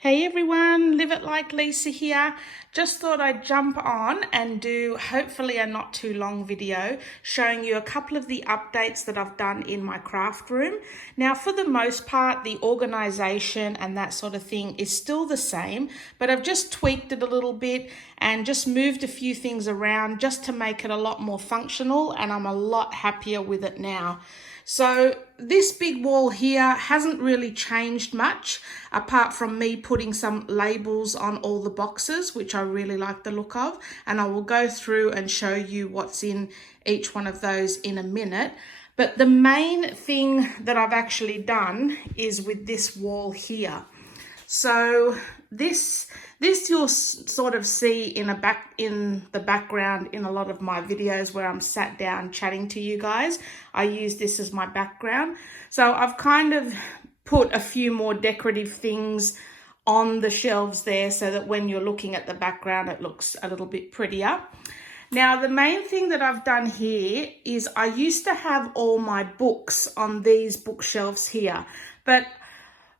Hey everyone, Live It Like Lisa here. Just thought I'd jump on and do hopefully a not too long video showing you a couple of the updates that I've done in my craft room. Now for the most part the organization and that sort of thing is still the same, but I've just tweaked it a little bit and just moved a few things around just to make it a lot more functional, and I'm a lot happier with it now. So this big wall here hasn't really changed much apart from me putting some labels on all the boxes, which I really like the look of, and I will go through and show you what's in each one of those in a minute. But the main thing that I've actually done is with this wall here. So this you'll sort of see in the background in a lot of my videos where I'm sat down chatting to you guys. I use this as my background. So I've kind of put a few more decorative things on the shelves there so that when you're looking at the background it looks a little bit prettier. Now the main thing that I've done here is I used to have all my books on these bookshelves here, but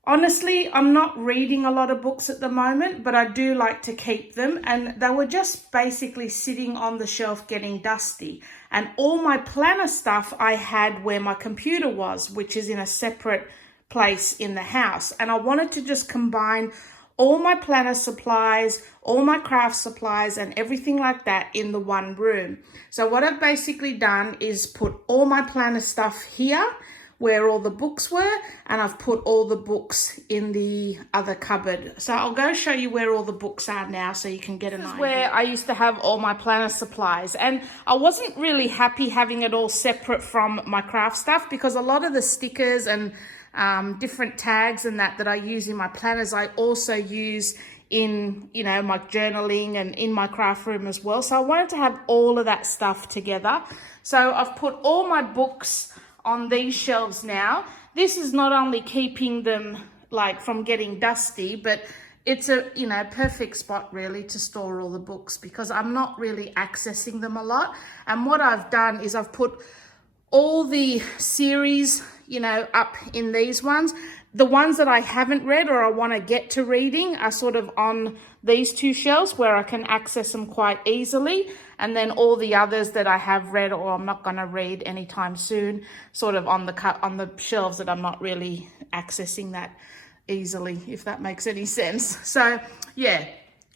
honestly, I'm not reading a lot of books at the moment, but I do like to keep them, and they were just basically sitting on the shelf getting dusty. And all my planner stuff I had where my computer was, which is in a separate place in the house. And I wanted to just combine all my planner supplies, all my craft supplies and everything like that in the one room. So what I've basically done is put all my planner stuff here where all the books were, and I've put all the books in the other cupboard. So I'll go show you where all the books are now so you can get an idea. This is where I used to have all my planner supplies, and I wasn't really happy having it all separate from my craft stuff because a lot of the stickers and different tags and that I use in my planners I also use in, you know, my journaling and in my craft room as well. So I wanted to have all of that stuff together. So I've put all my books on these shelves now. This is not only keeping them like from getting dusty, but it's a, you know, perfect spot really to store all the books because I'm not really accessing them a lot. And what I've done is I've put all the series, you know, up in these ones. The ones that I haven't read or I want to get to reading are sort of on these two shelves where I can access them quite easily. And then all the others that I have read or I'm not going to read anytime soon, sort of on the shelves that I'm not really accessing that easily, if that makes any sense. So yeah,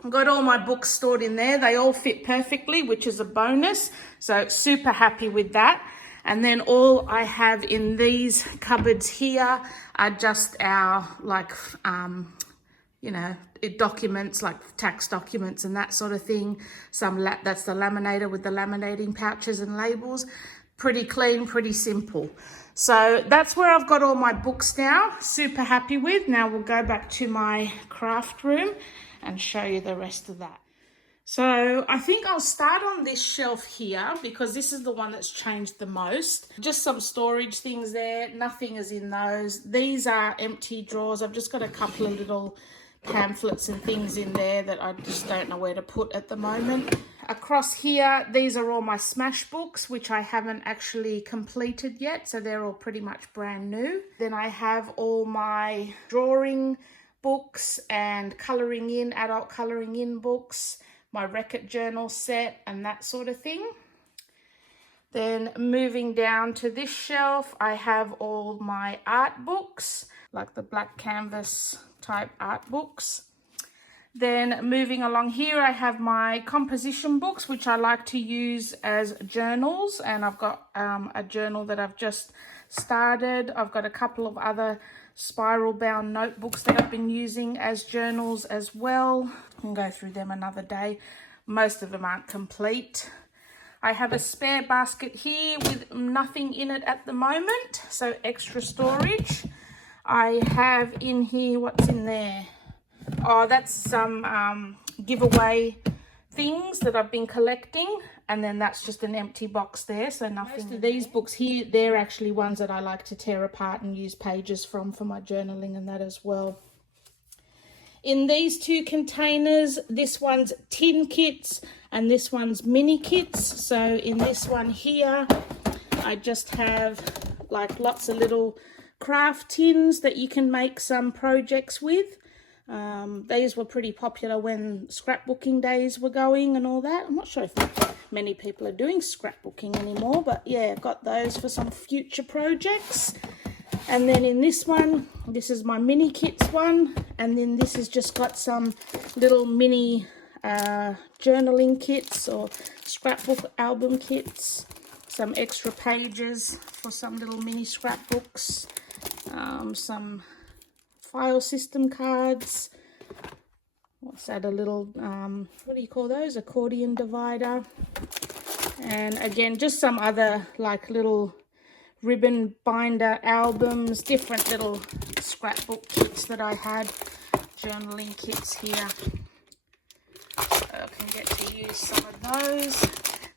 I've got all my books stored in there. They all fit perfectly, which is a bonus. So super happy with that. And then all I have in these cupboards here are just our you know, documents like tax documents and that sort of thing. That's the laminator with the laminating pouches and labels. Pretty clean, pretty simple. So that's where I've got all my books now. Super happy with. Now we'll go back to my craft room and show you the rest of that. So I think I'll start on this shelf here because this is the one that's changed the most. Just some storage things there. Nothing is in those. These are empty drawers. I've just got a couple of little pamphlets and things in there that I just don't know where to put at the moment. Across here, these are all my smash books, which I haven't actually completed yet. So they're all pretty much brand new. Then I have all my drawing books and colouring in, adult colouring in books, my Wreck-It journal set and that sort of thing. Then moving down to this shelf, I have all my art books, like the black canvas type art books. Then moving along here, I have my composition books, which I like to use as journals. And I've got a journal that I've just started. I've got a couple of other spiral bound notebooks that I've been using as journals as well. I can go through them another day. Most of them aren't complete. I have a spare basket here with nothing in it at the moment, so extra storage. I have in here, what's in there? Oh, that's some giveaway things that I've been collecting, and then that's just an empty box there, so nothing. Most of these books here, they're actually ones that I like to tear apart and use pages from for my journaling and that as well. In these two containers, this one's tin kits and this one's mini kits. So in this one here, I just have like lots of little craft tins that you can make some projects with. These were pretty popular when scrapbooking days were going and all that. I'm not sure if many people are doing scrapbooking anymore, but yeah, I've got those for some future projects. And then in this one, this is my mini kits one, and then this has just got some little mini journaling kits or scrapbook album kits, some extra pages for some little mini scrapbooks, some file system cards. What's that? A little what do you call those? Accordion divider. And again, just some other like little ribbon binder albums, different little scrapbook kits that I had, journaling kits here. So I can get to use some of those.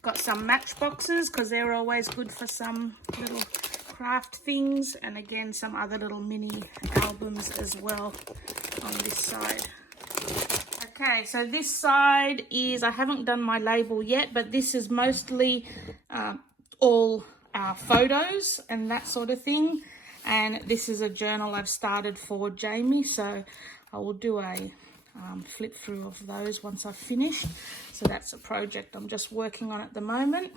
Got some matchboxes because they're always good for some little craft things, and again some other little mini albums as well on this side. Okay, so this side is, I haven't done my label yet, but this is mostly all photos and that sort of thing. And this is a journal I've started for Jamie, so I will do a flip through of those once I've finished. So that's a project I'm just working on at the moment.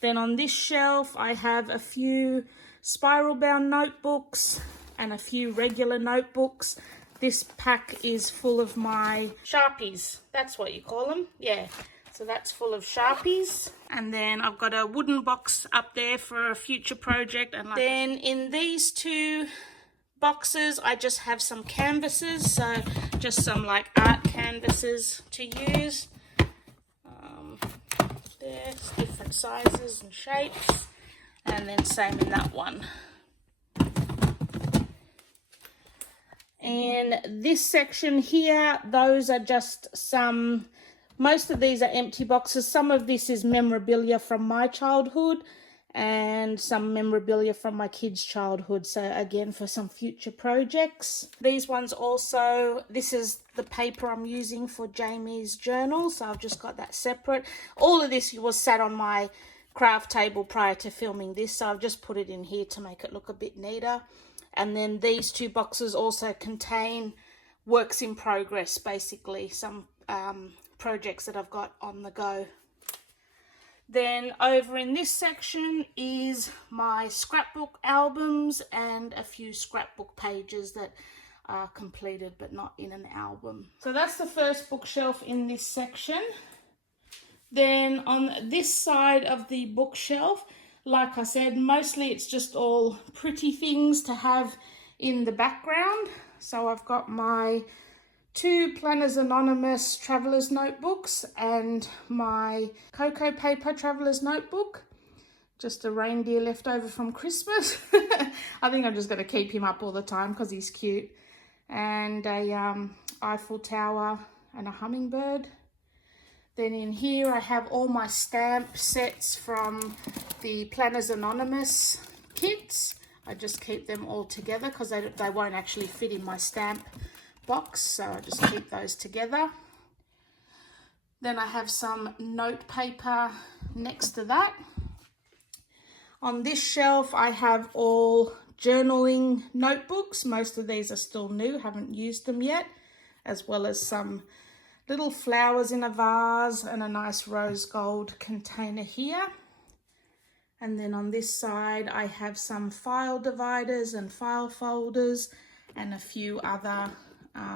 Then on this shelf I have a few spiral bound notebooks and a few regular notebooks. This pack is full of my Sharpies, that's what you call them, yeah. So that's full of Sharpies. And then I've got a wooden box up there for a future project. And then in these two boxes, I just have some canvases. So just some like art canvases to use. There's different sizes and shapes. And then same in that one. And this section here, those are just some, most of these are empty boxes. Some of this is memorabilia from my childhood and some memorabilia from my kids' childhood. So again, for some future projects. These ones also, this is the paper I'm using for Jamie's journal. So I've just got that separate. All of this was sat on my craft table prior to filming this. So I've just put it in here to make it look a bit neater. And then these two boxes also contain works in progress, basically, some projects that I've got on the go. Then over in this section is my scrapbook albums and a few scrapbook pages that are completed but not in an album. So that's the first bookshelf in this section. Then on this side of the bookshelf, like I said, mostly it's just all pretty things to have in the background. So I've got my two Planners Anonymous Traveller's Notebooks and my Cocoa Paper Traveller's Notebook. Just a reindeer left over from Christmas. I think I'm just going to keep him up all the time because he's cute. And a Eiffel Tower and a hummingbird. Then in here I have all my stamp sets from the Planners Anonymous kits. I just keep them all together because they won't actually fit in my stamp box, so I just keep those together. Then I have some note paper next to that. On this shelf I have all journaling notebooks. Most of these are still new, haven't used them yet, as well as some little flowers in a vase and a nice rose gold container here. And then on this side I have some file dividers and file folders and a few other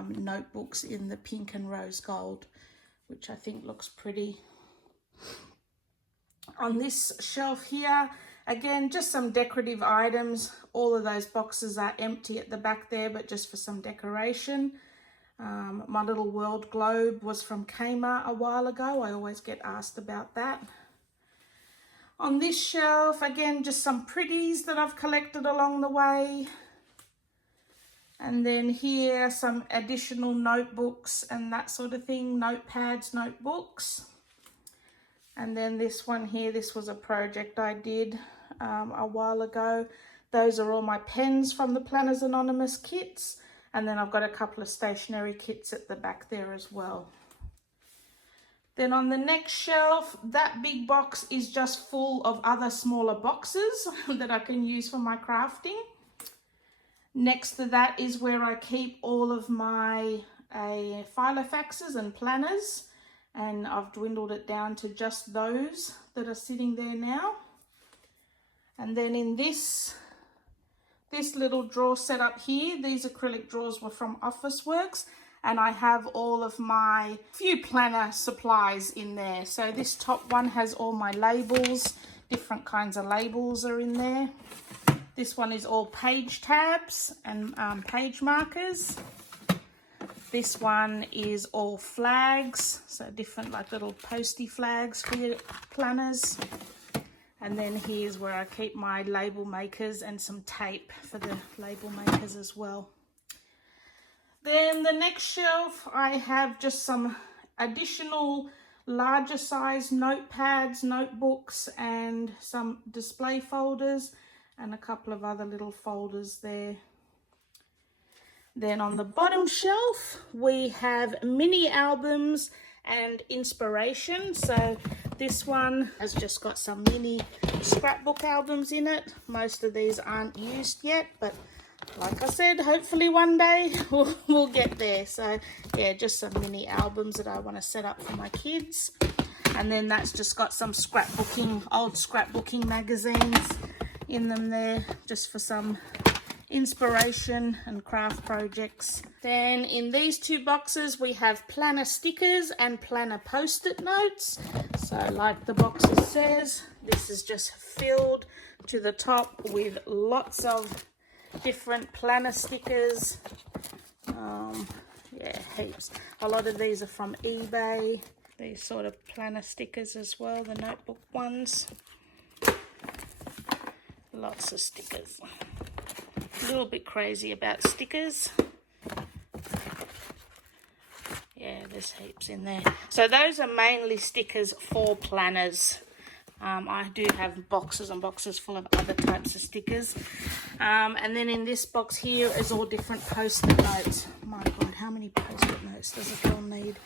notebooks in the pink and rose gold, which I think looks pretty. On this shelf here, again, just some decorative items. All of those boxes are empty at the back there, but just for some decoration. My little world globe was from Kmart a while ago. I always get asked about that. On this shelf, again, just some pretties that I've collected along the way. And then here, some additional notebooks and that sort of thing, notepads, notebooks. And then this one here, this was a project I did a while ago. Those are all my pens from the Planners Anonymous kits. And then I've got a couple of stationery kits at the back there as well. Then on the next shelf, that big box is just full of other smaller boxes that I can use for my crafting. Next to that is where I keep all of my filofaxes and planners, and I've dwindled it down to just those that are sitting there now. And then in this little drawer set up here, these acrylic drawers were from Officeworks, and I have all of my few planner supplies in there. So this top one has all my labels, different kinds of labels are in there. This one is all page tabs and page markers. This one is all flags, so different like little posty flags for your planners. And then here's where I keep my label makers and some tape for the label makers as well. Then the next shelf, I have just some additional larger size notepads, notebooks, and some display folders, and a couple of other little folders there. Then on the bottom shelf, we have mini albums and inspiration. So this one has just got some mini scrapbook albums in it. Most of these aren't used yet, but like I said, hopefully one day we'll get there. So yeah, just some mini albums that I want to set up for my kids. And then that's just got some scrapbooking, old scrapbooking magazines in them there, just for some inspiration and craft projects. Then in these two boxes we have planner stickers and planner post-it notes. So like the boxes says, this is just filled to the top with lots of different planner stickers. Yeah, heaps. A lot of these are from eBay. These sort of planner stickers as well, the notebook ones. Lots of stickers. A little bit crazy about stickers. Yeah, there's heaps in there. So those are mainly stickers for planners. I do have boxes and boxes full of other types of stickers. And then in this box here is all different post-it notes. My God, how many post-it notes does a girl need?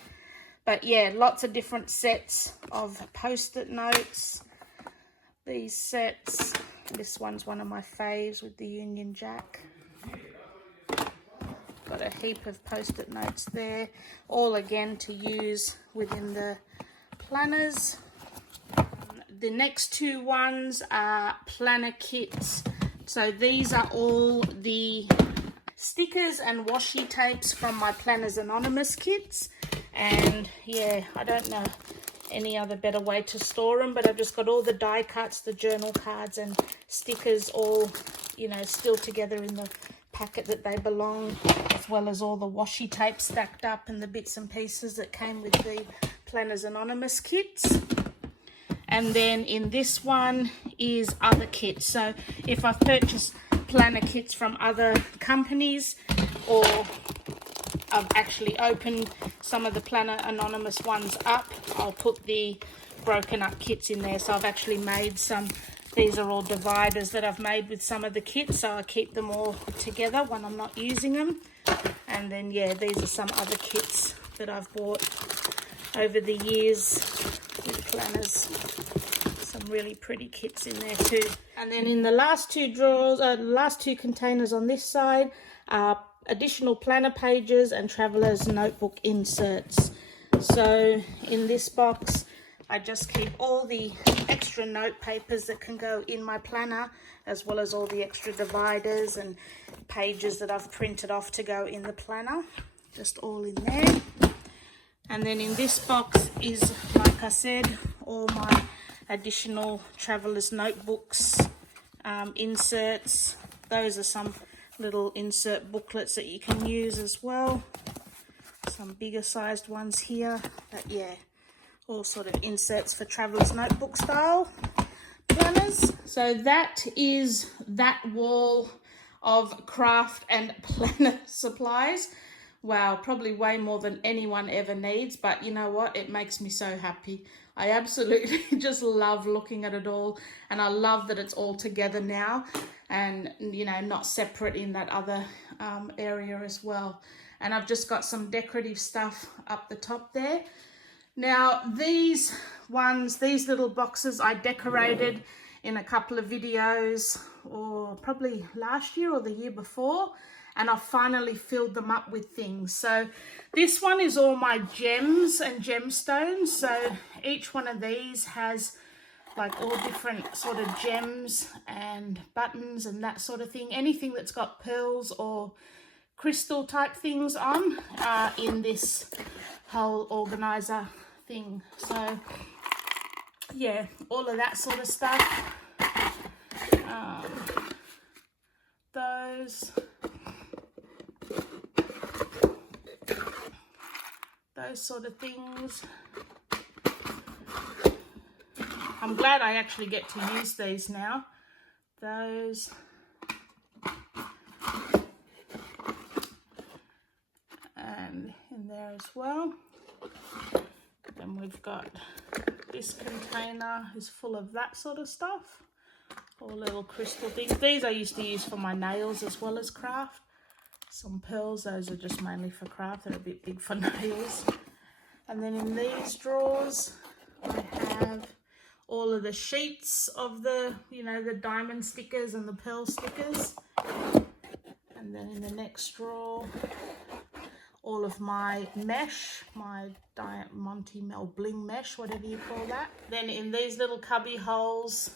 But yeah, lots of different sets of post-it notes. These sets, this one's one of my faves with the Union Jack. Got a heap of post-it notes there, all again to use within the planners. The next two ones are planner kits. So these are all the stickers and washi tapes from my Planners Anonymous kits. And yeah, I don't know any other better way to store them, but I've just got all the die cuts, the journal cards and stickers all, you know, still together in the packet that they belong, as well as all the washi tape stacked up and the bits and pieces that came with the Planners Anonymous kits. And then in this one is other kits. So if I've purchased planner kits from other companies, or I've actually opened some of the Planner Anonymous ones up, I'll put the broken up kits in there. So I've actually made some, these are all dividers that I've made with some of the kits, so I keep them all together when I'm not using them. And then yeah, these are some other kits that I've bought over the years with planners. Some really pretty kits in there too. And then in the last two drawers, last two containers on this side are additional planner pages and traveler's notebook inserts. So in this box I just keep all the extra note papers that can go in my planner, as well as all the extra dividers and pages that I've printed off to go in the planner, just all in there. And then in this box is, like I said, all my additional traveler's notebooks, inserts. Those are some little insert booklets that you can use as well. Some bigger sized ones here, but yeah, all sort of inserts for traveler's notebook style planners. So that is that wall of craft and planner supplies. Wow, probably way more than anyone ever needs, but you know what, it makes me so happy. I absolutely just love looking at it all, and I love that it's all together now and, you know, not separate in that other area as well. And I've just got some decorative stuff up the top there. Now these ones, these little boxes I decorated in a couple of videos, or probably last year or the year before, and I've finally filled them up with things. So this one is all my gems and gemstones. So each one of these has like all different sort of gems and buttons and that sort of thing. Anything that's got pearls or crystal type things on in this whole organizer thing. So yeah, all of that sort of stuff. Those sort of things. I'm glad I actually get to use these now. Those. And in there as well. Then we've got this container is full of that sort of stuff. All little crystal things. These I used to use for my nails as well as craft. Some pearls, those are just mainly for craft. They're a bit big for nails. And then in these drawers, I have all of the sheets of the, you know, the diamond stickers and the pearl stickers. And then in the next drawer, all of my mesh, my Monty Mel bling mesh, whatever you call that. Then in these little cubby holes,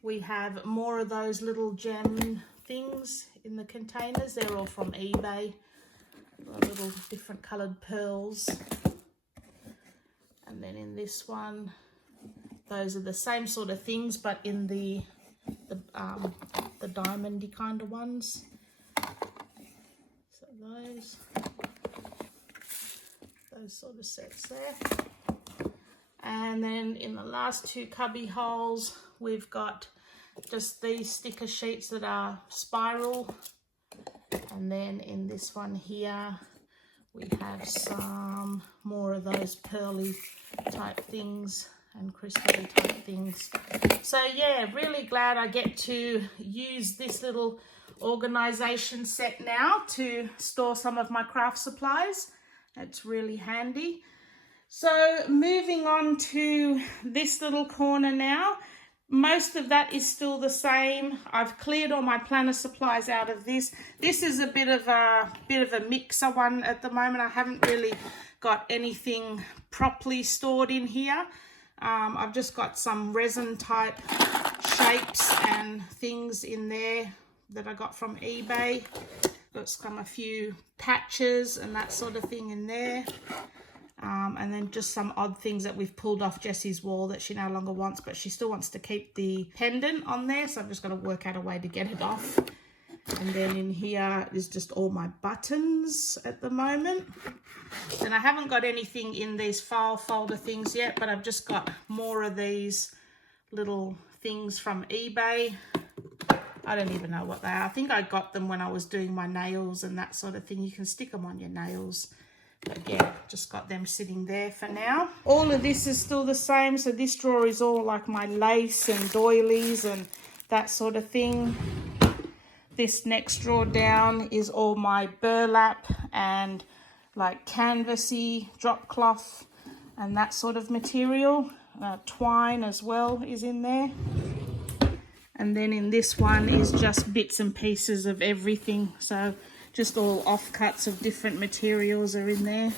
we have more of those little gem things in the containers. They're all from eBay. Little different coloured pearls. And then in this one, those are the same sort of things, but in the diamondy kind of ones. So those sort of sets there. And then in the last two cubby holes, we've got just these sticker sheets that are spiral. And then in this one here, we have some more of those pearly type things and crystal type things. So yeah, really glad I get to use this little organization set now to store some of my craft supplies. It's really handy. So moving on to this little corner now. Most of that is still the same. I've cleared all my planner supplies out of this. This is a bit of a mixer one at the moment. I haven't really got anything properly stored in here. I've just got some resin type shapes and things in there that I got from eBay. Got a few patches and that sort of thing in there. And then just some odd things that we've pulled off Jessie's wall that she no longer wants, but she still wants to keep the pendant on there, so I've just got to work out a way to get it off. And then in here is just all my buttons at the moment. And I haven't got anything in these file folder things yet, but I've just got more of these little things from eBay. I don't even know what they are. I think I got them when I was doing my nails and that sort of thing. You can stick them on your nails. But yeah, just got them sitting there for now. All of this is still the same. So this drawer is all like my lace and doilies and that sort of thing. This next drawer down is all my burlap and like canvasy drop cloth and that sort of material. Twine as well is in there. And then in this one is just bits and pieces of everything. So just all offcuts of different materials are in there.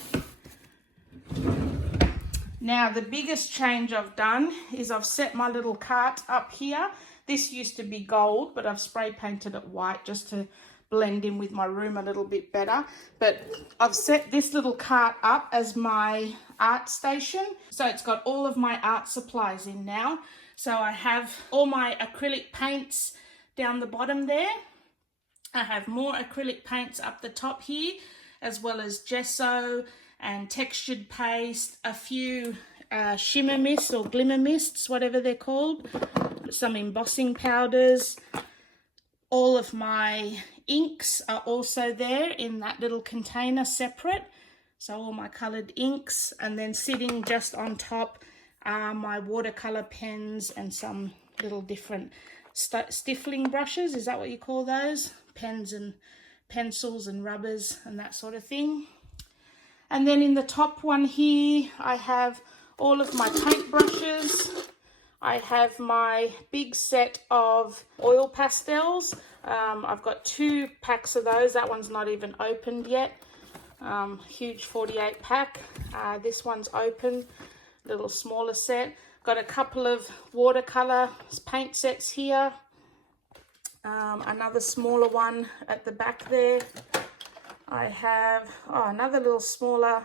Now the biggest change I've done is I've set my little cart up here. This used to be gold, but I've spray painted it white just to blend in with my room a little bit better. But I've set this little cart up as my art station. So it's got all of my art supplies in now. So I have all my acrylic paints down the bottom there. I have more acrylic paints up the top here, as well as gesso and textured paste, a few shimmer mists or glimmer mists, whatever they're called, some embossing powders. All of my inks are also there in that little container separate. So all my coloured inks, and then sitting just on top are my watercolour pens and some little different stiffling brushes. Is that what you call those? Pens and pencils and rubbers and that sort of thing. And then in the top one here, I have all of my paint brushes. I have my big set of oil pastels. I've got 2 packs of those. That one's not even opened yet. Huge 48 pack. This one's open, little smaller set. Got a couple of watercolor paint sets here. Another smaller one at the back there. I have another little smaller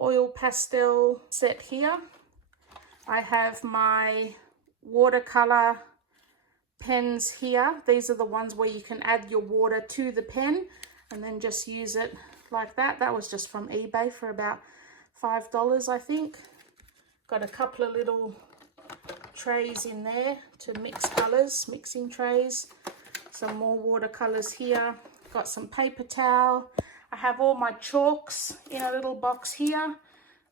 oil pastel set here. I have my watercolor pens here. These are the ones where you can add your water to the pen and then just use it like that. That was just from eBay for about $5, I think. Got a couple of little trays in there to mix colors, mixing trays. Some more watercolors here. Got some paper towel. I have all my chalks in a little box here.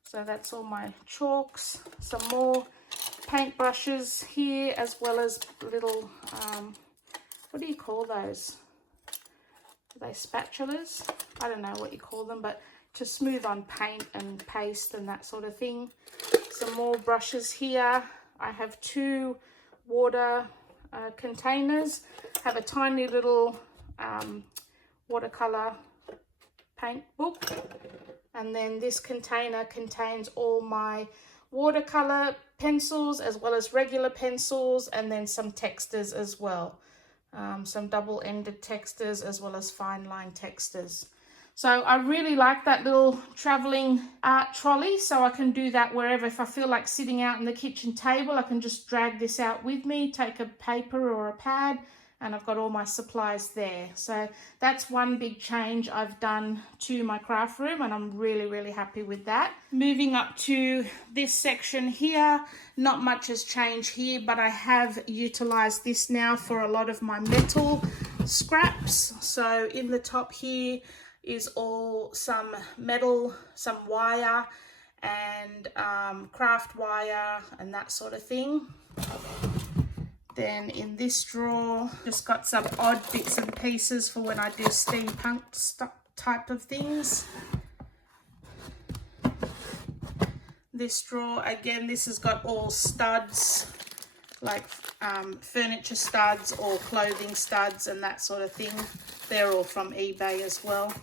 So that's all my chalks. Some more paint brushes here, as well as little, what do you call those? Are they spatulas? I don't know what you call them, but to smooth on paint and paste and that sort of thing. Some more brushes here. I have 2 water containers. Have a tiny little watercolor paint book, and then this container contains all my watercolor pencils as well as regular pencils, and then some textures as well, some double-ended textures as well as fine line textures. So I really like that little traveling art trolley, so I can do that wherever. If I feel like sitting out in the kitchen table, I can just drag this out with me, take a paper or a pad, and I've got all my supplies there. So that's one big change I've done to my craft room, and I'm really, really happy with that. Moving up to this section here, not much has changed here, but I have utilized this now for a lot of my metal scraps. So in the top here is all some metal, some wire, and craft wire and that sort of thing. Then in this drawer, just got some odd bits and pieces for when I do steampunk type of things. This drawer, again, this has got all studs, like furniture studs or clothing studs and that sort of thing. They're all from eBay as well.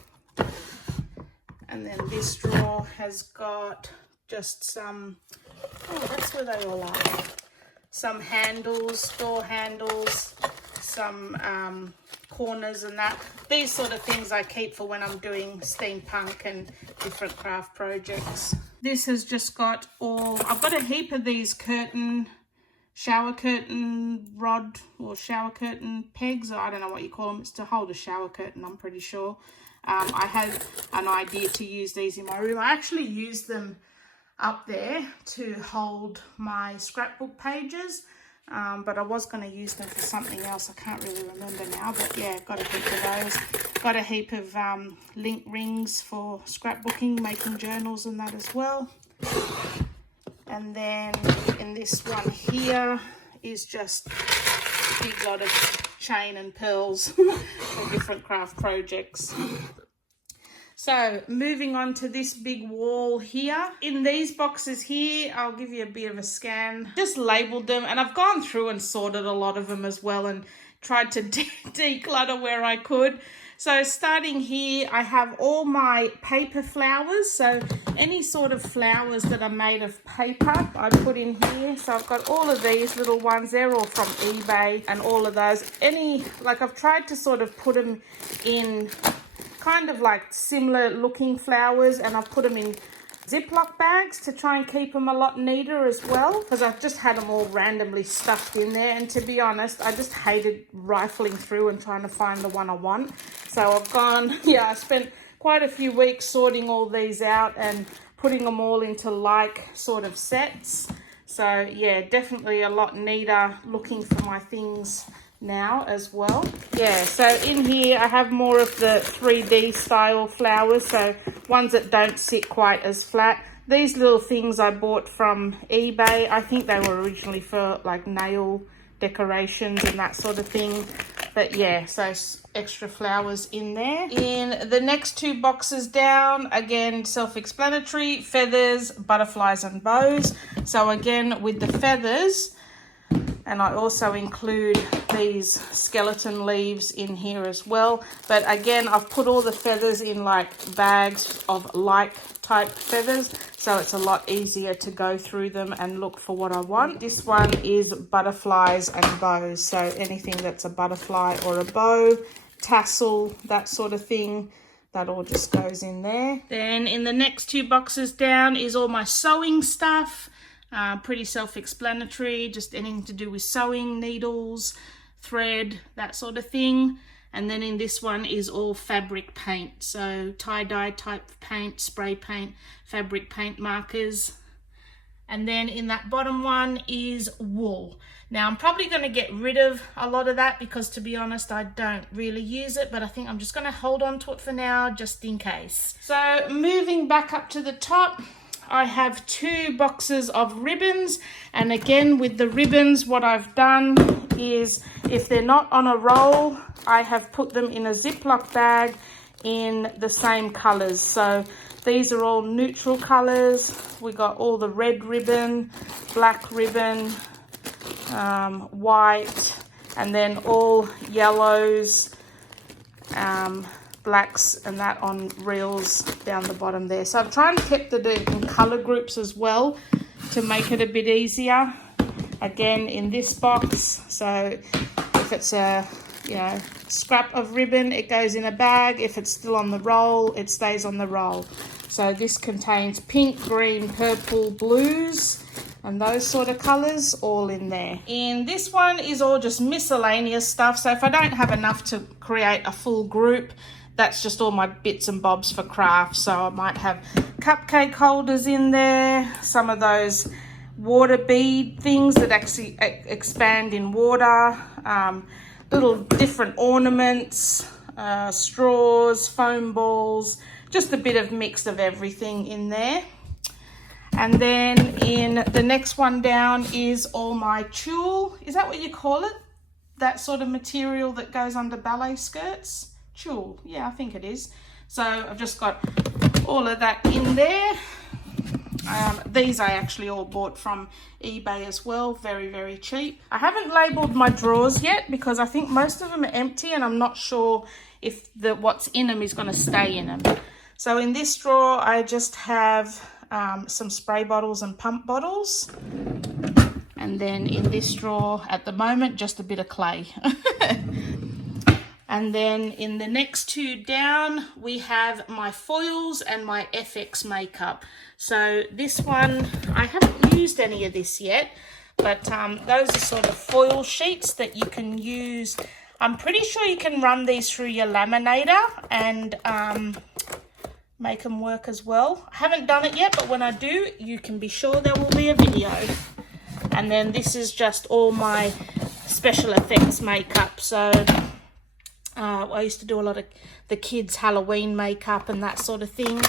And then this drawer has got just some, that's where they all are. Some handles, door handles, some corners and that. These sort of things I keep for when I'm doing steampunk and different craft projects. This has just got all, I've got a heap of these shower curtain rod or shower curtain pegs, or I don't know what you call them. It's to hold a shower curtain, I'm pretty sure. I had an idea to use these in my room. I actually used them up there to hold my scrapbook pages, but I was going to use them for something else. I can't really remember now, but yeah, got a heap of those. Got a heap of link rings for scrapbooking, making journals and that as well. And then in this one here is just a big lot of chain and pearls for different craft projects. So moving on to this big wall here. In these boxes here, I'll give you a bit of a scan. Just labeled them, and I've gone through and sorted a lot of them as well and tried to declutter where I could. So starting here, I have all my paper flowers. So any sort of flowers that are made of paper, I put in here. So I've got all of these little ones. They're all from eBay and all of those. I've tried to sort of put them in kind of like similar looking flowers, and I've put them in Ziploc bags to try and keep them a lot neater as well, because I've just had them all randomly stuffed in there, and to be honest, I just hated rifling through and trying to find the one I want. So I've gone, I spent quite a few weeks sorting all these out and putting them all into like sort of sets. So yeah, definitely a lot neater looking for my things now as well. So in here I have more of the 3D style flowers, so ones that don't sit quite as flat. These little things I bought from eBay. I think they were originally for like nail decorations and that sort of thing, but yeah, so extra flowers in there. In the next 2 boxes down, again, self-explanatory, feathers, butterflies and bows. So again, with the feathers, And I also include these skeleton leaves in here as well. But again, I've put all the feathers in like bags of like type feathers, so it's a lot easier to go through them and look for what I want. This one is butterflies and bows, so anything that's a butterfly or a bow, tassel, that sort of thing, that all just goes in there. Then in the next two boxes down is all my sewing stuff. Pretty self-explanatory, just anything to do with sewing, needles, thread, that sort of thing. And then in this one is all fabric paint, so tie-dye type paint, spray paint, fabric paint markers. And then in that bottom one is wool. Now I'm probably going to get rid of a lot of that because, to be honest, I don't really use it, but I think I'm just going to hold on to it for now just in case. So moving back up to the top, I have two boxes of ribbons, and again with the ribbons what I've done is, if they're not on a roll, I have put them in a Ziploc bag in the same colors. So these are all neutral colors. We got all the red ribbon, black ribbon, white, and then all yellows, blacks, and that on reels down the bottom there. So I've tried to keep the in color groups as well to make it a bit easier. Again, in this box, so if it's a scrap of ribbon, it goes in a bag. If it's still on the roll, it stays on the roll. So this contains pink, green, purple, blues, and those sort of colors all in there. And this one is all just miscellaneous stuff. So if I don't have enough to create a full group, that's just all my bits and bobs for crafts. So I might have cupcake holders in there, some of those water bead things that actually expand in water, little different ornaments, straws, foam balls, just a bit of mix of everything in there. And then in the next one down is all my tulle. Is that what you call it? That sort of material that goes under ballet skirts? Tulle, yeah, I think it is. So I've just got all of that in there. These I actually all bought from eBay as well, very, very cheap. I haven't labeled my drawers yet because I think most of them are empty and I'm not sure if what's in them is going to stay in them. So in this drawer, I just have some spray bottles and pump bottles. And then in this drawer, at the moment, just a bit of clay. And then in the next two down, we have my foils and my FX makeup. So this one, I haven't used any of this yet, but those are sort of foil sheets that you can use. I'm pretty sure you can run these through your laminator and make them work as well. I haven't done it yet, but when I do, you can be sure there will be a video. And then this is just all my special effects makeup. So I used to do a lot of the kids' Halloween makeup and that sort of thing.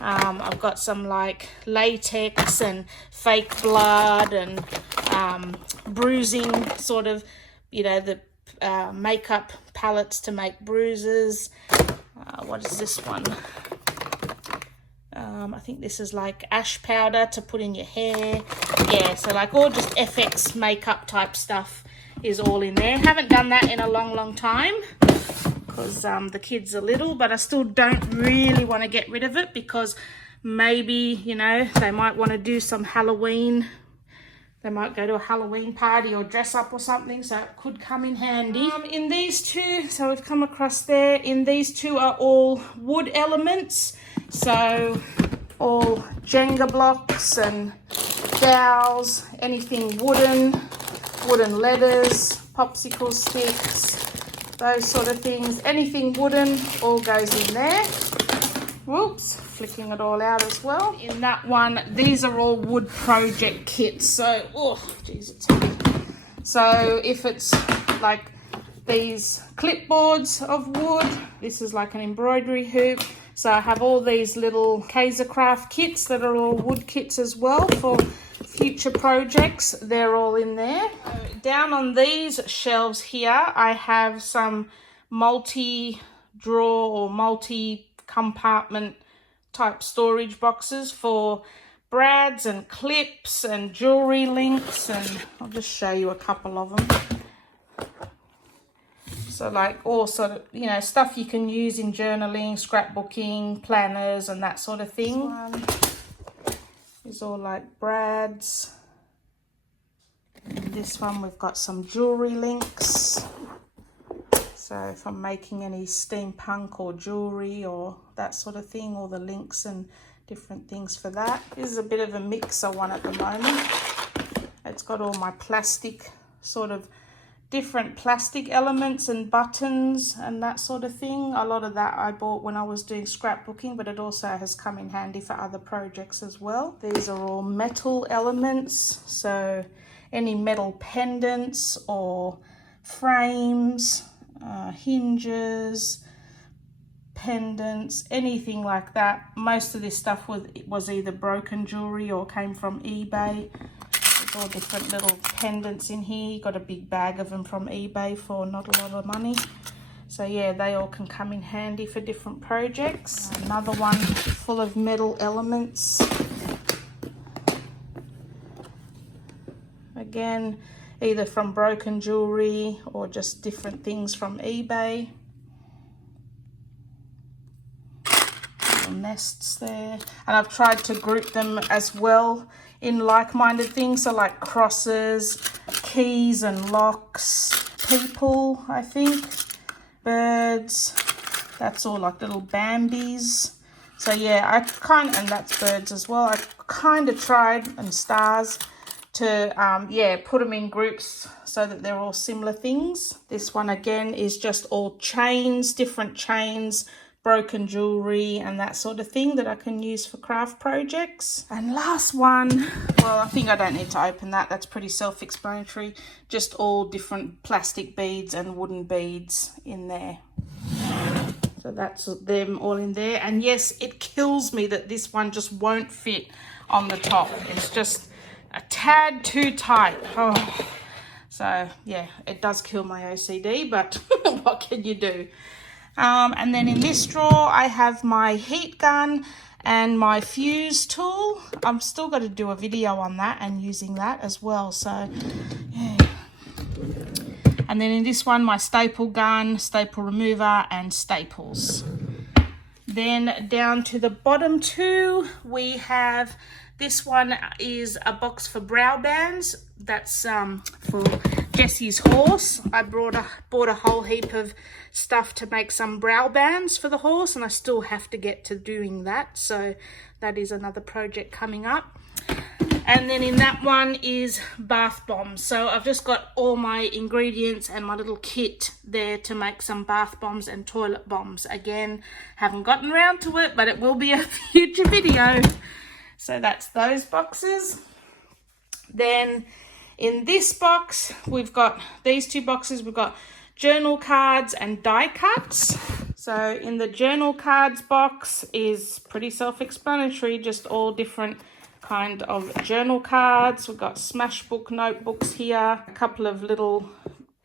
I've got some like latex and fake blood and bruising sort of, the makeup palettes to make bruises. What is this one? I think this is like ash powder to put in your hair. Yeah, so like all just FX makeup type stuff is all in there. Haven't done that in a long time because the kids are little, but I still don't really want to get rid of it because maybe, they might want to do some Halloween. They might go to a Halloween party or dress up or something, so it could come in handy. In these two, so we've come across there, in these two are all wood elements. So all Jenga blocks and dowels, anything wooden letters, popsicle sticks, those sort of things. Anything wooden all goes in there. Whoops, flicking it all out as well. In that one, these are all wood project kits. So, oh, geez, it's heavy. So if it's like these clipboards of wood, this is like an embroidery hoop. So I have all these little Kaisercraft kits that are all wood kits as well for future projects. They're all in there. Down on these shelves here, I have some multi-drawer or multi-compartment type storage boxes for brads and clips and jewelry links, and I'll just show you a couple of them. So like all sort of, you know, stuff you can use in journaling, scrapbooking, planners and that sort of thing. This one is all like brads. And this one we've got some jewelry links. So if I'm making any steampunk or jewelry or that sort of thing, all the links and different things for that. This is a bit of a mixer one at the moment. It's got all my plastic, sort of different plastic elements and buttons and that sort of thing. A lot of that I bought when I was doing scrapbooking, but it also has come in handy for other projects as well. These are all metal elements, so any metal pendants or frames, hinges, pendants, anything like that. Most of this stuff was either broken jewelry or came from eBay. There's all different little pendants in here. Got a big bag of them from eBay for not a lot of money. So yeah, they all can come in handy for different projects. Another one full of metal elements. Again, either from broken jewelry or just different things from eBay. Little nests there. And I've tried to group them as well in like-minded things, so like crosses, keys and locks, people, I think, birds, that's all like little Bambis. So yeah, and that's birds as well. I kind of tried, and stars, to yeah, put them in groups so that they're all similar things. This one again is just all chains, different chains, broken jewelry and that sort of thing that I can use for craft projects. And last one, well, I think I don't need to open that. That's pretty self-explanatory. Just all different plastic beads and wooden beads in there. So that's them all in there. And yes, it kills me that this one just won't fit on the top. It's just a tad too tight. Oh. So yeah, it does kill my OCD, but what can you do? And then in this drawer, I have my heat gun and my fuse tool. I'm still got to do a video on that and using that as well. So yeah. And then in this one, my staple gun, staple remover and staples. Then down to the bottom two, we have, this one is a box for brow bands. That's for Jesse's horse. I bought a whole heap of stuff to make some brow bands for the horse, and I still have to get to doing that. So that is another project coming up. And then in that one is bath bombs. So I've just got all my ingredients and my little kit there to make some bath bombs and toilet bombs. Again, haven't gotten around to it, but it will be a future video. So that's those boxes. Then in this box, we've got these two boxes. We've got journal cards and die cuts. So in the journal cards box is pretty self-explanatory, just all different kind of journal cards. We've got Smashbook notebooks here, a couple of little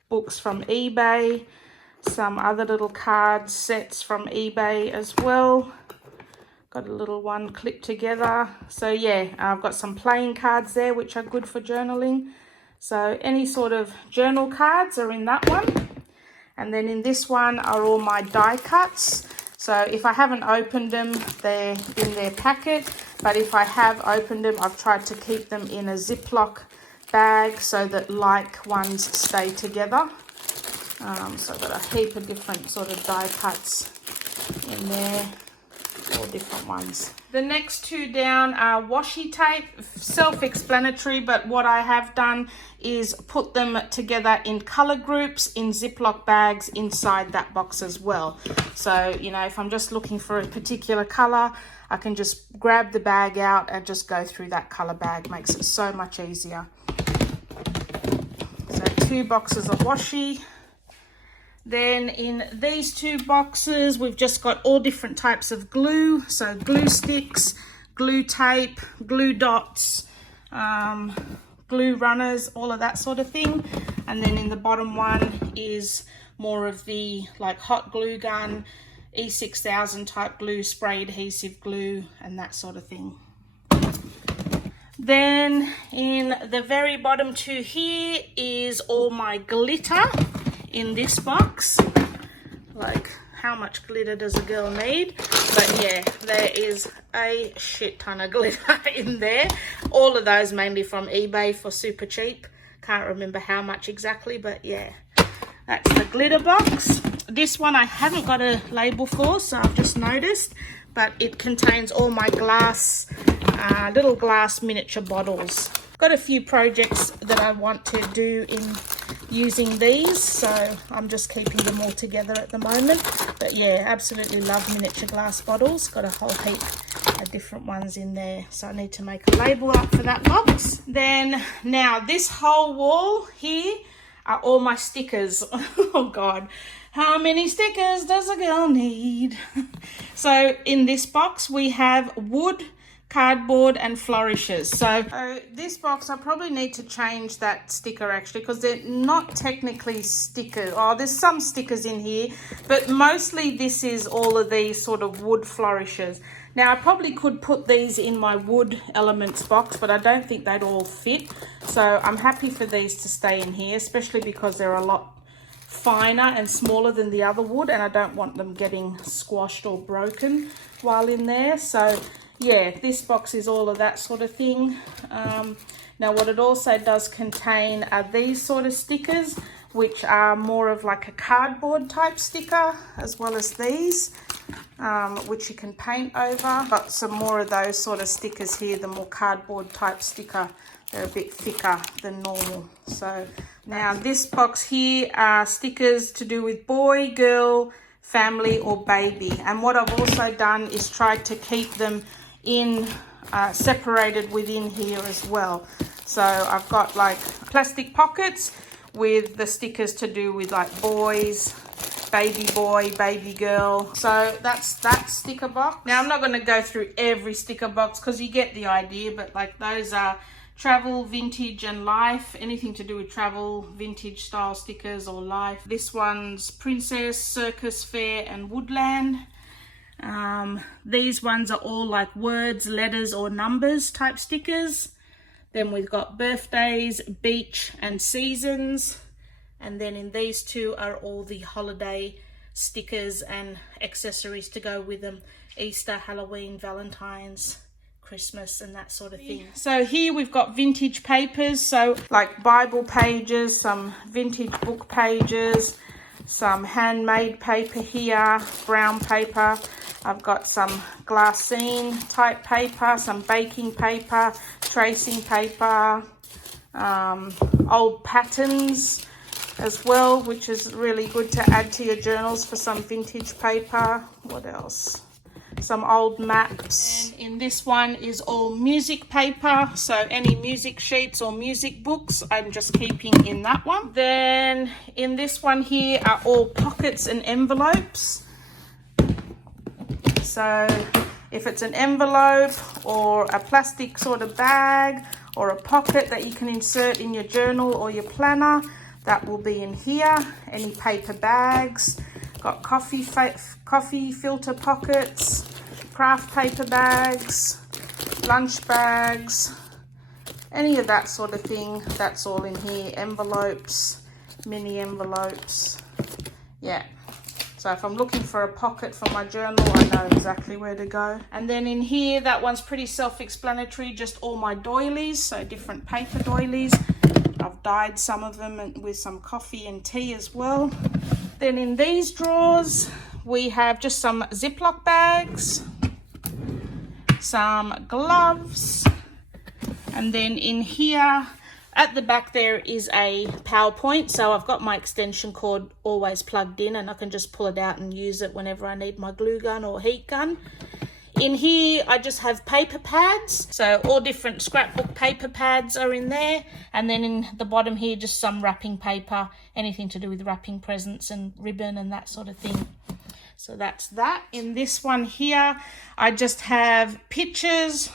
books from eBay, some other little card sets from eBay as well. Got a little one clipped together. So yeah, I've got some playing cards there, which are good for journaling. So any sort of journal cards are in that one. And then in this one are all my die cuts. So if I haven't opened them, they're in their packet. But if I have opened them, I've tried to keep them in a Ziploc bag so that like ones stay together. So I've got a heap of different sort of die cuts in there. All different ones. The next two down are washi tape, self-explanatory, but what I have done is put them together in color groups in Ziploc bags inside that box as well. So, you know, if I'm just looking for a particular color, I can just grab the bag out and just go through that color bag. Makes it so much easier. So 2 boxes of washi. Then in these 2 boxes, we've just got all different types of glue. So glue sticks, glue tape, glue dots, glue runners, all of that sort of thing. And then in the bottom one is more of the like hot glue gun, E6000 type glue, spray adhesive glue, and that sort of thing. Then in the very bottom two here is all my glitter in this box. Like, how much glitter does a girl need? But yeah, there is a shit ton of glitter in there. All of those mainly from eBay for super cheap. Can't remember how much exactly, but yeah, that's the glitter box. This one I haven't got a label for, so I've just noticed, but it contains all my glass, little glass miniature bottles. Got a few projects that I want to do in using these, so I'm just keeping them all together at the moment. But yeah, absolutely love miniature glass bottles. Got a whole heap of different ones in there, so I need to make a label up for that box. Then now this whole wall here are all my stickers. Oh God, how many stickers does a girl need? So in this box we have wood, cardboard and flourishes. So this box, I probably need to change that sticker actually, because they're not technically stickers. Oh, there's some stickers in here, but mostly this is all of these sort of wood flourishes. Now I probably could put these in my wood elements box, but I don't think they'd all fit. So I'm happy for these to stay in here, especially because they're a lot finer and smaller than the other wood, and I don't want them getting squashed or broken while in there. So yeah, this box is all of that sort of thing. Now what it also does contain are these sort of stickers, which are more of like a cardboard type sticker, as well as these, which you can paint over. But some more of those sort of stickers here, the more cardboard type sticker. They're a bit thicker than normal. So now this box here are stickers to do with boy, girl, family or baby. And what I've also done is tried to keep them in separated within here as well. So I've got like plastic pockets with the stickers to do with like boys, baby boy, baby girl. So that's that sticker box. Now I'm not going to go through every sticker box because you get the idea, but like those are travel, vintage and life, anything to do with travel, vintage style stickers or life. This one's princess, circus, fair and woodland. These ones are all like words, letters or numbers type stickers. Then we've got birthdays, beach and seasons. And then in these two are all the holiday stickers and accessories to go with them. Easter, Halloween, Valentine's, Christmas and that sort of thing. So here we've got vintage papers, so like Bible pages, some vintage book pages, some handmade paper here, brown paper. I've got some glassine type paper, some baking paper, tracing paper, old patterns as well, which is really good to add to your journals for some vintage paper. What else? Some old maps. And in this one is all music paper, so any music sheets or music books I'm just keeping in that one. Then in this one here are all pockets and envelopes. So if it's an envelope or a plastic sort of bag or a pocket that you can insert in your journal or your planner, that will be in here. Any paper bags, got coffee filter pockets, craft paper bags, lunch bags, any of that sort of thing, that's all in here. Envelopes, mini envelopes, yeah. So if I'm looking for a pocket for my journal, I know exactly where to go. And then in here, that one's pretty self-explanatory, just all my doilies, so different paper doilies. I've dyed some of them with some coffee and tea as well. Then in these drawers, we have just some Ziploc bags, some gloves, and then in here, at the back there is a PowerPoint, so I've got my extension cord always plugged in and I can just pull it out and use it whenever I need my glue gun or heat gun. In here, I just have paper pads, so all different scrapbook paper pads are in there. And then in the bottom here, just some wrapping paper, anything to do with wrapping presents and ribbon and that sort of thing. So that's that. In this one here, I just have pictures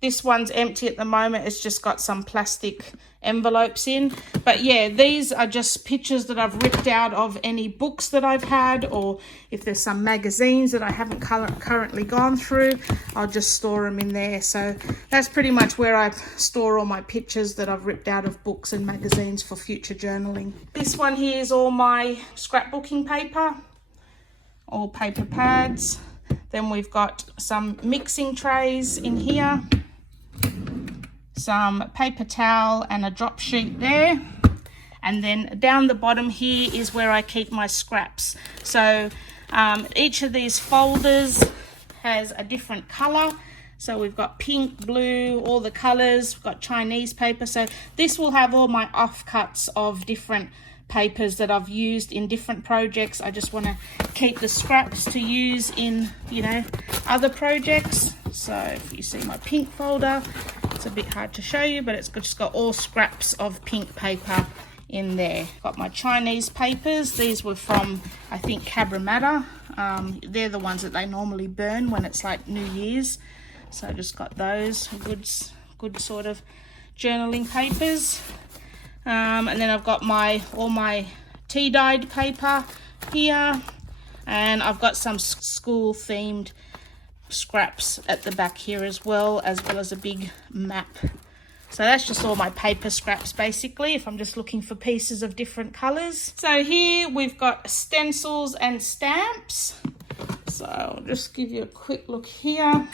This one's empty at the moment. It's just got some plastic envelopes in. But yeah, these are just pictures that I've ripped out of any books that I've had, or if there's some magazines that I haven't currently gone through, I'll just store them in there. So that's pretty much where I store all my pictures that I've ripped out of books and magazines for future journaling. This one here is all my scrapbooking paper, all paper pads. Then we've got some mixing trays in here, some paper towel and a drop sheet there. And then down the bottom here is where I keep my scraps. So each of these folders has a different color. So we've got pink, blue, all the colors. We've got Chinese paper. So this will have all my offcuts of different papers that I've used in different projects. I just want to keep the scraps to use in, you know, other projects. So if you see my pink folder, it's a bit hard to show you, but it's just got all scraps of pink paper in there. Got my Chinese papers. These were from, I think, Cabramatta. They're the ones that they normally burn when it's like New Year's. So I just got those good sort of journaling papers. And then I've got all my tea dyed paper here, and I've got some school themed scraps at the back here as well as a big map. So that's just all my paper scraps basically, if I'm just looking for pieces of different colors. So here we've got stencils and stamps. So I'll just give you a quick look here.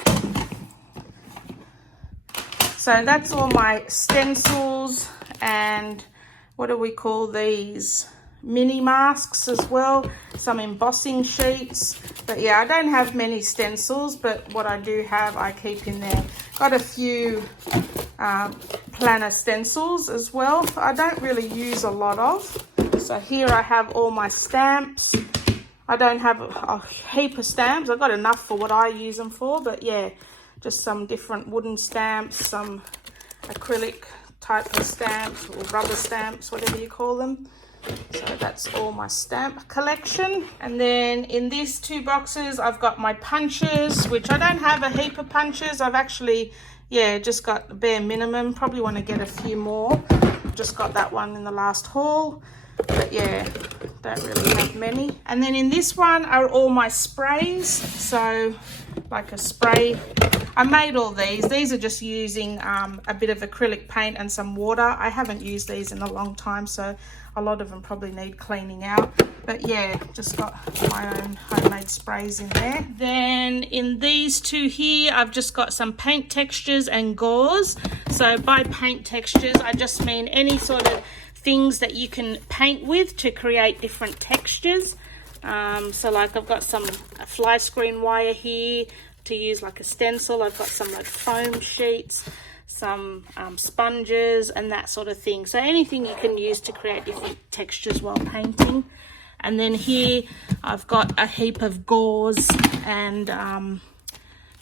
So that's all my stencils, and what do we call these? Mini masks as well, some embossing sheets. But yeah, I don't have many stencils, but what I do have I keep in there. Got a few planner stencils as well, I don't really use a lot of. So here I have all my stamps. I don't have a heap of stamps. I've got enough for what I use them for, but yeah, just some different wooden stamps, some acrylic type of stamps, or rubber stamps, whatever you call them. So that's all my stamp collection. And then in these two boxes I've got my punches, which I don't have a heap of punches. I've actually, yeah, just got the bare minimum. Probably want to get a few more. Just got that one in the last haul, but yeah, don't really have many. And then in this one are all my sprays. So like a spray, I made all these are just using a bit of acrylic paint and some water. I haven't used these in a long time, so a lot of them probably need cleaning out. But yeah, just got my own homemade sprays in there. Then in these two here, I've just got some paint textures and gauze. So by paint textures, I just mean any sort of things that you can paint with to create different textures. So like I've got some fly screen wire here to use like a stencil. I've got some like foam sheets, some sponges and that sort of thing. So anything you can use to create different textures while painting. And then here I've got a heap of gauze and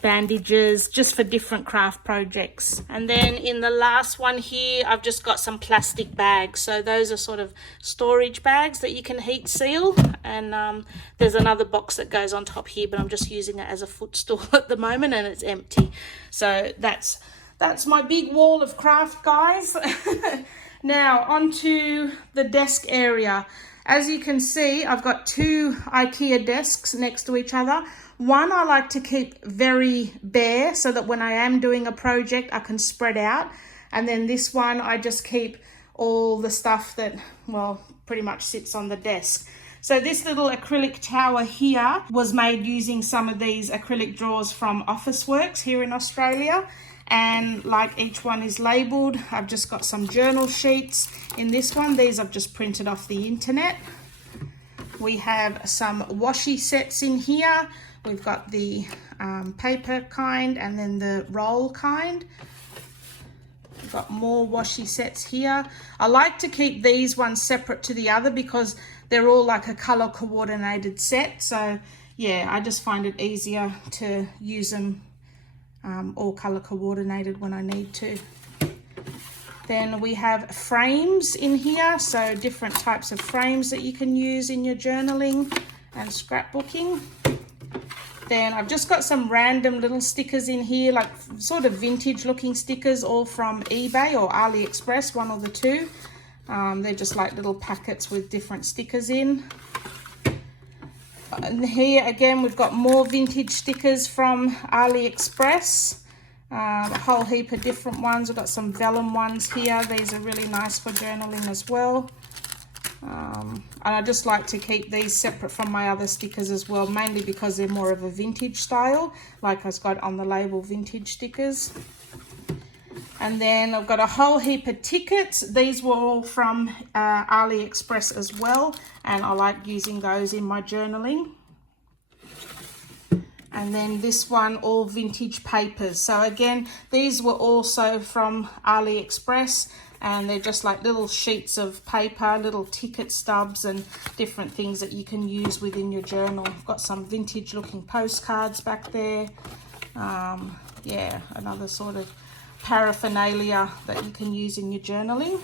bandages just for different craft projects. And then in the last one here, I've just got some plastic bags. So those are sort of storage bags that you can heat seal. And there's another box that goes on top here, but I'm just using it as a footstool at the moment and it's empty. So that's my big wall of craft, guys. Now onto the desk area. As you can see, I've got two IKEA desks next to each other. One I like to keep very bare so that when I am doing a project, I can spread out. And then this one, I just keep all the stuff that, well, pretty much sits on the desk. So this little acrylic tower here was made using some of these acrylic drawers from Officeworks here in Australia. And like each one is labeled, I've just got some journal sheets in this one. These I've just printed off the internet. We have some washi sets in here. We've got the paper kind and then the roll kind. We've got more washi sets here. I like to keep these ones separate to the other because they're all like a color coordinated set. So yeah, I just find it easier to use them all color coordinated when I need to. Then we have frames in here, so different types of frames that you can use in your journaling and scrapbooking. Then I've just got some random little stickers in here, like sort of vintage looking stickers, all from eBay or AliExpress, one or the two. They're just like little packets with different stickers in. And here again, we've got more vintage stickers from AliExpress. A whole heap of different ones. We've got some vellum ones here. These are really nice for journaling as well. And I just like to keep these separate from my other stickers as well, mainly because they're more of a vintage style, like I've got on the label, vintage stickers. And then I've got a whole heap of tickets. These were all from AliExpress as well, and I like using those in my journaling. And then this one, all vintage papers. So again, these were also from AliExpress, and they're just like little sheets of paper, little ticket stubs and different things that you can use within your journal. I've got some vintage looking postcards back there. Yeah, another sort of paraphernalia that you can use in your journaling.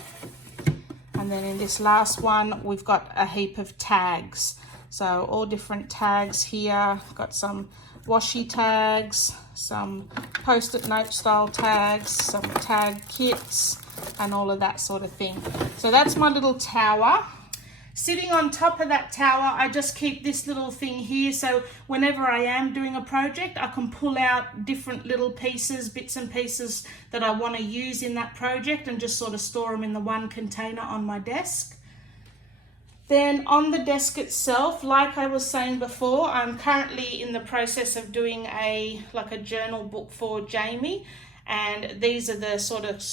And then in this last one, we've got a heap of tags. So all different tags here. Got some washi tags, some post-it note style tags, some tag kits, and all of that sort of thing. So that's my little tower. Sitting on top of that tower, I just keep this little thing here, so whenever I am doing a project, I can pull out different little pieces, bits and pieces that I want to use in that project, and just sort of store them in the one container on my desk. Then on the desk itself, like I was saying before, I'm currently in the process of doing a journal book for Jamie, and these are the sort of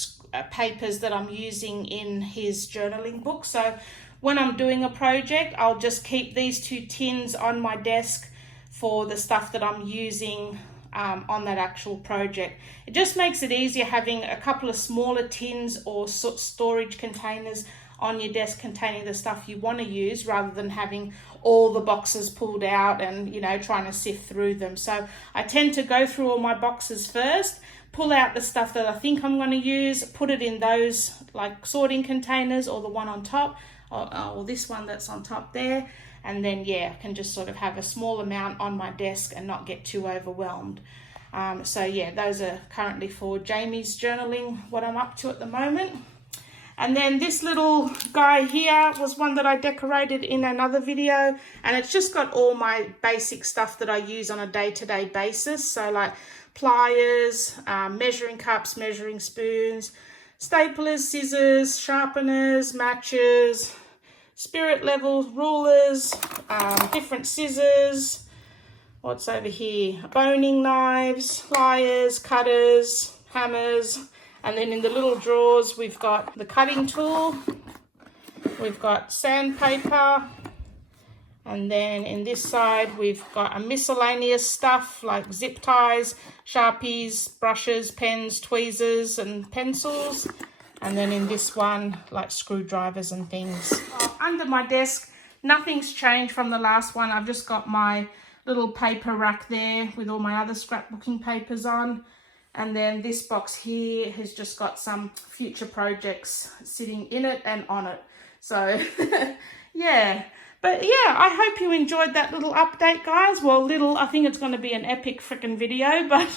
papers that I'm using in his journaling book. So when I'm doing a project, I'll just keep these two tins on my desk for the stuff that I'm using on that actual project. It just makes it easier having a couple of smaller tins or storage containers on your desk containing the stuff you want to use, rather than having all the boxes pulled out and, you know, trying to sift through them. So I tend to go through all my boxes first, pull out the stuff that I think I'm going to use, put it in those like sorting containers, or the one on top, or this one that's on top there. And then, yeah, I can just sort of have a small amount on my desk and not get too overwhelmed. So yeah, those are currently for Jamie's journaling, what I'm up to at the moment. And then this little guy here was one that I decorated in another video, and it's just got all my basic stuff that I use on a day-to-day basis. So like pliers, measuring cups, measuring spoons, staplers, scissors, sharpeners, matches, spirit levels, rulers, different scissors. What's over here? Boning knives, pliers, cutters, hammers. And then in the little drawers, we've got the cutting tool, we've got sandpaper, and then in this side, we've got a miscellaneous stuff like zip ties, Sharpies, brushes, pens, tweezers, and pencils. And then in this one, like screwdrivers and things. Under my desk, nothing's changed from the last one. I've just got my little paper rack there with all my other scrapbooking papers on. And then this box here has just got some future projects sitting in it and on it. So yeah, but yeah, I hope you enjoyed that little update, guys. Well, I think it's going to be an epic freaking video, but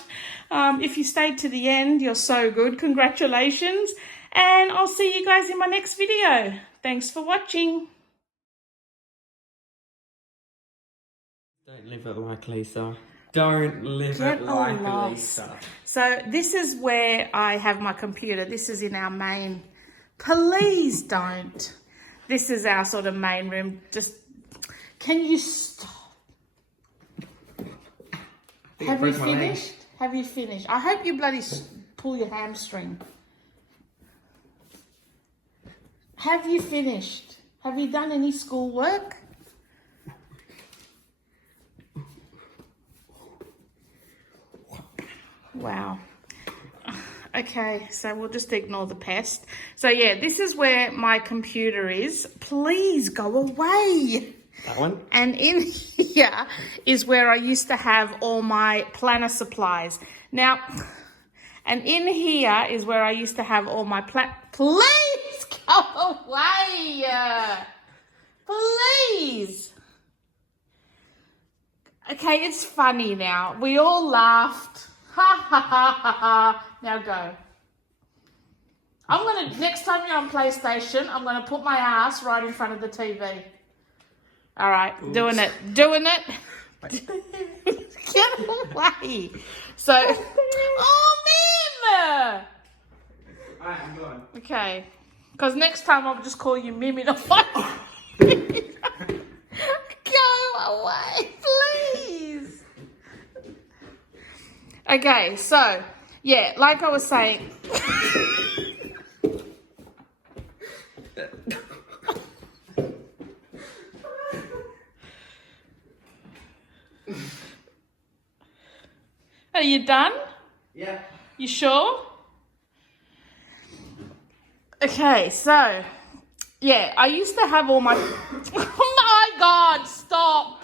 if you stayed to the end, you're so good. Congratulations. And I'll see you guys in my next video. Thanks for watching. Don't live it like Lisa. Don't live it like Lisa. So this is where I have my computer. This is in our main. Please don't. This is our sort of main room. Just, can you stop? Have you finished? Have you finished? I hope you bloody pull your hamstring. Have you finished? Have you done any schoolwork? Wow. Okay, so we'll just ignore the pest. So yeah, this is where my computer is. Please go away. That one? And in here is where I used to have all my planner supplies. Now, and in here is where I used to have all my Please go away. Please. Okay, it's funny now. We all laughed. Ha ha ha ha ha. Now go. Next time you're on PlayStation, I'm gonna put my ass right in front of the TV. All right, oops. Doing it. Get away. So, oh, Mim! Alright, I'm going. Okay, because next time I'll just call you Mim in a fight. Go away, please. Okay, so, yeah, like I was saying. Are you done? Yeah. You sure? Okay, so, yeah, I used to have all my... Oh my God, stop.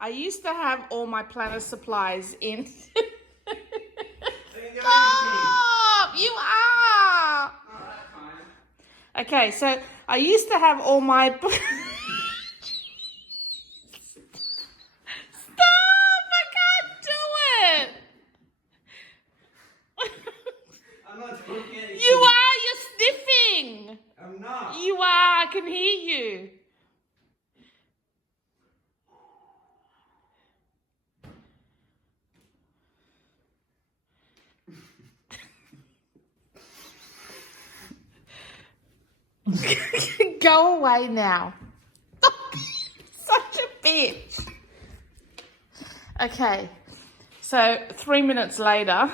I used to have all my planner supplies in... Stop! You are! Alright, fine. Okay, so I used to have all my... You are, you're sniffing. I'm not. You are, I can hear you. Go away now. Such a bitch. Okay, so 3 minutes later.